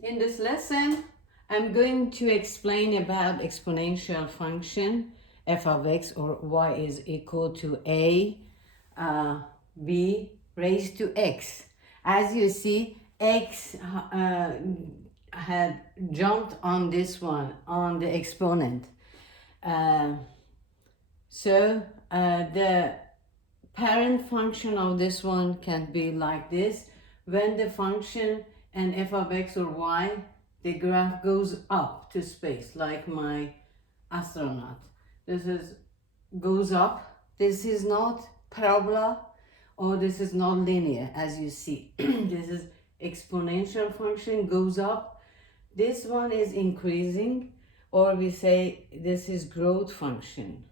In this lesson, I'm going to explain about exponential function f of x or y is equal to a b raised to x. As you see, x had jumped on this one, on the exponent. So the parent function of this one can be like this. When the function and f of x or y, the graph goes up to space, like my astronaut. This is goes up. This is not parabola or this is not linear, as you see. This is exponential function, goes up. This one is increasing, or we say this is growth function.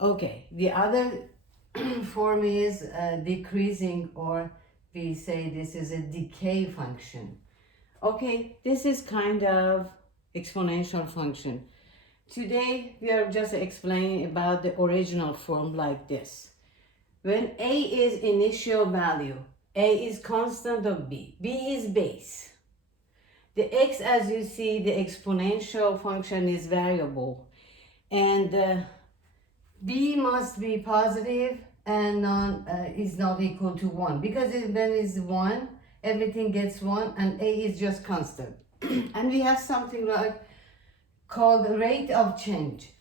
Okay, the other form is decreasing, or we say this is a decay function. Okay, this is kind of exponential function. Today we are just explaining about the original form like this. When a is initial value, a is constant of b is base. The x, as you see, the exponential function is variable, and b must be positive and is not equal to 1, because when it's 1, everything gets 1 and a is just constant. And we have something like called rate of change.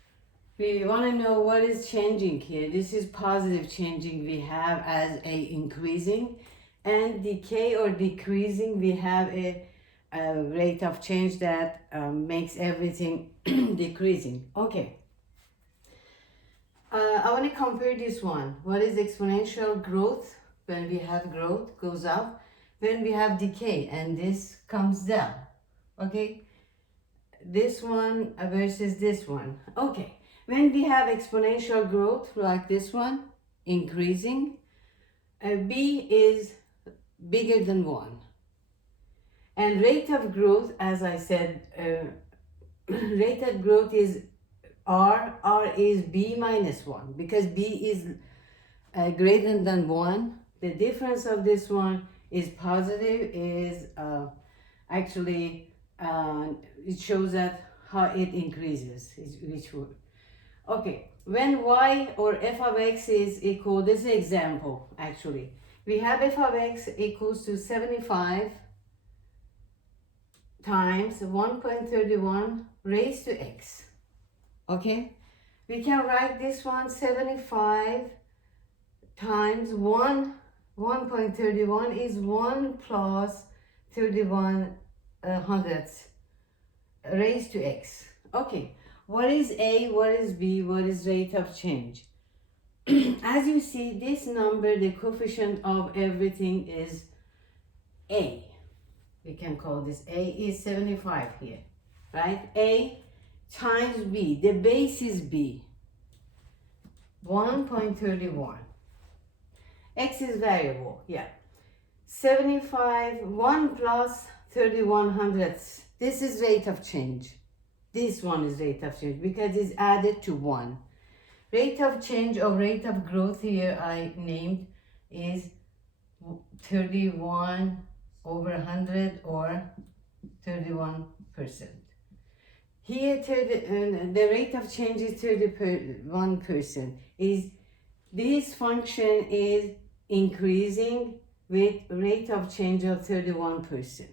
We want to know what is changing here. This is positive changing, we have as a increasing, and decay or decreasing, we have a rate of change that makes everything decreasing. Okay. I want to compare this one. What is exponential growth? When we have growth, goes up. When we have decay, and this comes down. Okay? This one versus this one. Okay. When we have exponential growth, like this one, increasing, b is bigger than 1. And rate of growth, as I said, rate of growth is r is b minus 1, because b is greater than 1. The difference of this one is positive, is actually it shows that how it increases, which would. Okay, when y or f of x is equal, this is an example actually. We have f of x equals to 75 times 1.31 raised to x. Okay, we can write this one 75 times 1.31 is 1 plus 31 hundredths raised to x. Okay, what is a, what is b, what is rate of change? As you see, this number, the coefficient of everything is a. We can call this a is 75 here, right? A times b, the base is b, 1.31. X is variable, yeah. 75, 1 plus 31 hundredths. This is rate of change. This one is rate of change because it's added to 1. Rate of change or rate of growth here I named is 31 over 100 or 31%. Here the rate of change is 31%. This function is increasing with rate of change of 31%.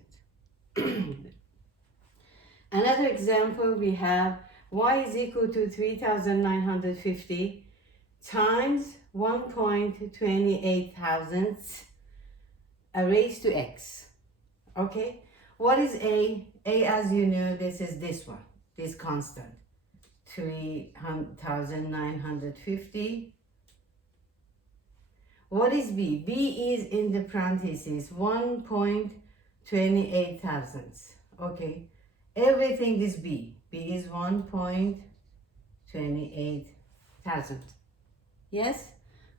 Another example we have y is equal to 3,950 times 1.28 thousandths raised to x. Okay, what is a? A, as you know, this is this one, this constant, 3,950. What is b? B is in the parentheses, 1.28 thousandths. Okay, everything is b. B is 1.28 thousandths. Yes?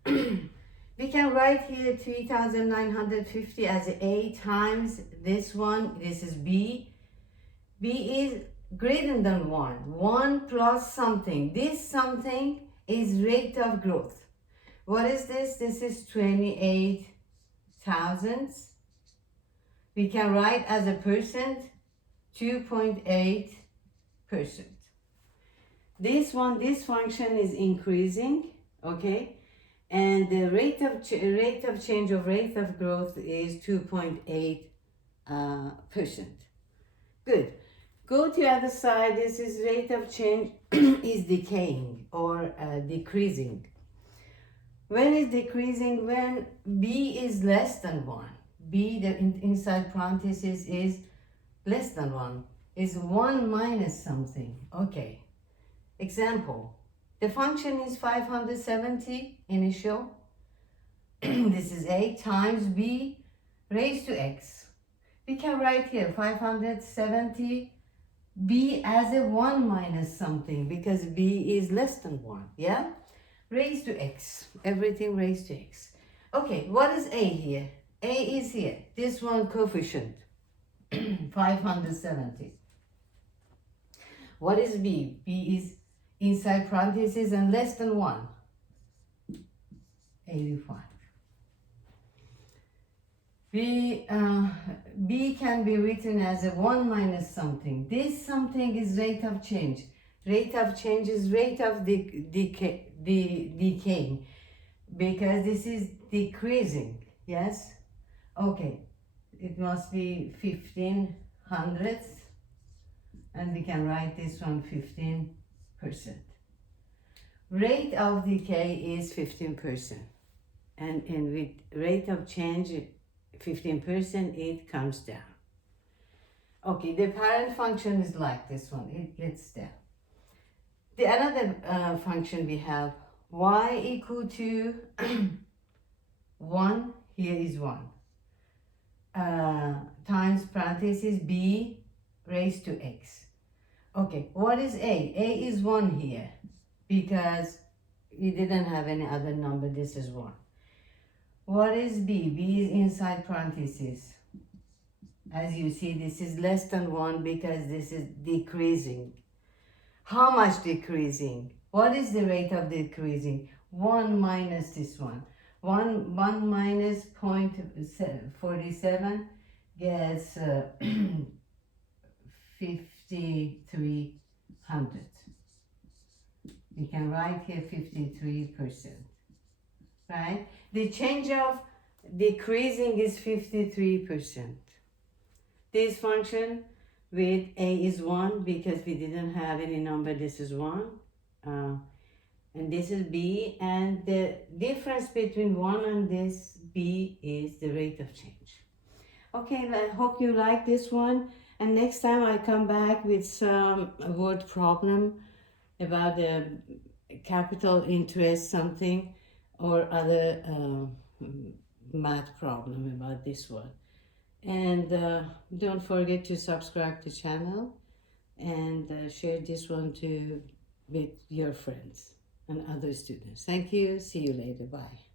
We can write here 3,950 as a times this one. This is b. B is greater than 1. 1 plus something. This something is rate of growth. What is this? This is 28 thousandths. We can write as a percent 2.8%. This function is increasing, okay? And the rate of change of rate of growth is 2.8%. Good. Go to the other side. This is rate of change is decaying or decreasing. When is decreasing? When b is less than 1. B, the inside parenthesis, is less than 1. Is 1 minus something. Okay. Example. The function is 570 initial. This is a times b raised to x. We can write here 570 b as a 1 minus something because b is less than 1. Yeah? Raised to x. Everything raised to x. Okay, what is a here? A is here. This one coefficient. 570. What is b? B is inside parentheses and less than 1. 85. B can be written as a 1 minus something. This something is rate of change. Rate of change is rate of decaying because this is decreasing. Yes? Okay. It must be 15 hundredths and we can write this one 15%. Rate of decay is 15%. And with rate of change 15%, it comes down. Okay, the parent function is like this one. It gets down. The another function we have y equal to 1, here is 1, times parentheses b raised to x. Okay, what is a? A is 1 here because we didn't have any other number, this is 1. What is b? B is inside parentheses. As you see, this is less than 1 because this is decreasing. How much decreasing? What is the rate of decreasing? 1 minus this one. 1 minus 0.47 gets 53 hundredths. We can write here 53%. Right? The change of decreasing is 53%. This function with a is 1 because we didn't have any number, this is 1. And this is b, and the difference between 1 and this b is the rate of change. Okay, I hope you like this one, and next time I come back with some word problem about the capital interest something or other math problem about this one. And don't forget to subscribe to the channel and share this one with your friends and other students. Thank you. See you later. Bye.